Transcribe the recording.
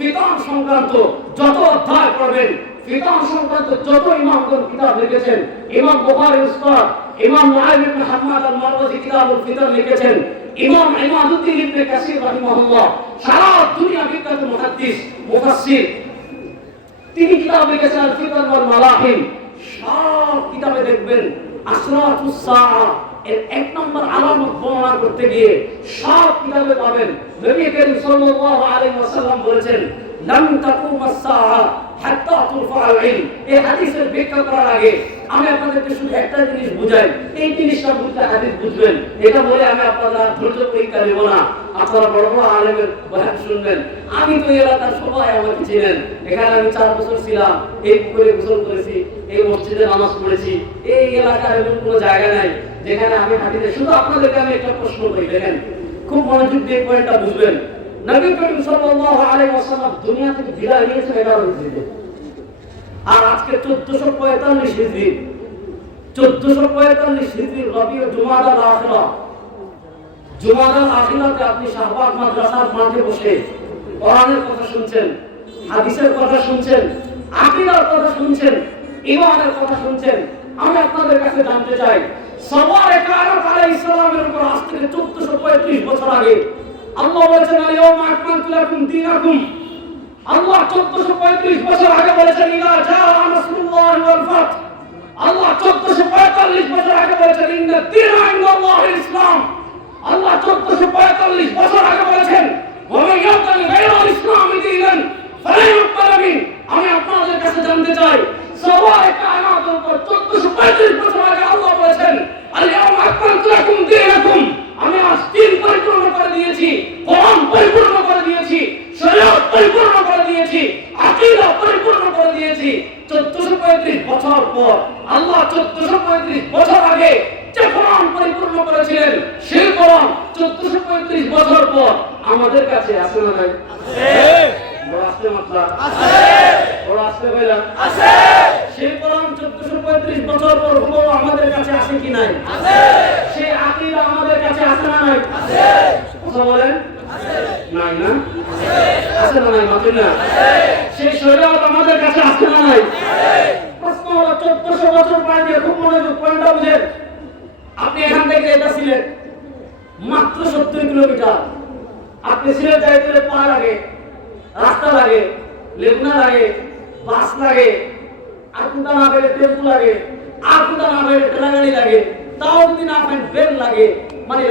ফিতন সংক্রান্ত যত অধ্যায় পড়বেন, ফিতন সংক্রান্ত যত ইমামগণ কিতাব লিখেছেন, ইমাম বুখারী উস্তাদ, ইমাম মুআইদ ইবনে হাম্মাদ আল-মারওয়াজি কিতাবুল ফিতন লিখেছেন, ইমাম ইমাদুদ্দিন ইবনে কাসির রাহিমাহুল্লাহ সারা দুনিয়া বিখ্যাত মুহাদ্দিস মুফাসসির, তিনি কিতাব লিখেছেন আল ফিতন ওয়াল মালাহিম। সব কিতাবে দেখবেন আশরাতুস সাআ এর এক নম্বর আলামত বর্ণনা করতে গিয়ে সব কিতাবে পাবেন নবী করিম সাল্লাল্লাহু আলাইহি ওয়াসাল্লাম বলেছেন লাম তাকুমাস সাআ হাত্তা তুরফা'আল ইলম। এই হাদিসের ব্যাখ্যা করার আগে আমি আপনাদেরকে শুধু একটা জিনিস বুঝাই, এই জিনিসটা বুঝলে হাদিস বুঝবেন। এটা বলে আমি আপনাদের ধৈর্য পরীক্ষা নেব না, আপনারা বড় বড় আলেমের বয়ান শুনবেন। আমি তো এলাকার সবাই আমাকে চিনেন, এখানে আমি 4 বছর ছিলাম, এই পুকুরে গোসল করেছি, এই মসজিদে নামাজ পড়েছি। এই এলাকার এমন কোনো জায়গা নাই যেখানে আমি হাদিসে, শুধু আপনাদেরকে আমি একটা প্রশ্ন করি, দেখেন খুব মনোযোগ দিয়ে পয়েন্টটা বুঝবেন। নবী করিম সাল্লাল্লাহু আলাইহি ওয়াসাল্লাম দুনিয়া থেকে বিদায় নিয়েছেন 11 হিজরিতে, আর আজকে 1445 হিজরি, 1445 হিজরি রবিউল জুমাদাল আখিরা, জুমাদাল আখিরাতে আপনি শাহবাগ মাদ্রাসার মাঠে বসে কোরআনের কথা শুনছেন, হাদিসের কথা শুনছেন, আকীদার কথা শুনছেন, ঈমানের কথা শুনছেন। আমি আপনাদের কাছে জানতে চাই, সওয়ারে কায়নাত আলাইহিস সালামের উপর আজ থেকে 1435 বছর আগে আল্লাহ বলেছেন আল-ইয়াওমা আকমালতু লাকুম দীনাকুম। আল্লাহ 1435 বছর আগে বলেছেন ইযা জাআ নাসরুল্লাহি ওয়াল ফাত। আল্লাহ 1445 বছর আগে বলেছেন ইন্না দীনা ইনদাল্লাহিল ইসলাম। আল্লাহ 1445 বছর আগে বলেছেন ওয়া মান ইয়াবতাগি গায়রাল ইসলামি দীনান ফালা ইউকবাল মিন। আমি আপনাদের কাছে জানতে চাই, সওয়ারে কায়নাতের উপর 1435 বছর আগে আল্লাহ বলেছেন আল-ইয়াওমা আকমালতু লাকুম দীনাকুম। আমি আজ দিন পরিপূর্ণ করে দিয়েছি, কোরআন পরিপূর্ণ করে দিয়েছি, শরীয়ত পরিপূর্ণ করে দিয়েছি, আকীদা পরিপূর্ণ করে দিয়েছি। 1435 বছর পর আল্লাহ 1435 বছর আগে যে কোরআন পরিপূর্ণ করেছিলেন, সেই কোরআন 1435 বছর পর আমাদের কাছে আছে না নাই? আছে। বড় আসতে মাত্রা আছে, বড় আসতে কইলা আছে। সেই কোরআন 1435 বছর পর আমাদের কাছে আছে কি নাই? আছে। সেই আকীদা আমাদের কাছে আছে না নাই? আছে। কথা বলেন আছে। নাই না? আছে। আছে না নাই? মাত্র না আছে। সেই শরীয়ত আমাদের কাছে আছে না নাই? আছে। প্রশ্ন হলো 1400 বছর পর দিয়ে খুব মনোযোগ পয়েন্টটা বুঝেন। আপনি এখান থেকে এটা সিলেট মাত্র 70 কিলোমিটার। আপনি সিলেট যাইতে হলে পা লাগে, রাস্তা লাগে, লেগুনা লাগে, বাস লাগে, আর কোথা না পেলে টেম্পু লাগে, আর কোথা না পেলে ঠেলা গাড়ি লাগে, তাও যদি না পান বেল লাগে, মানে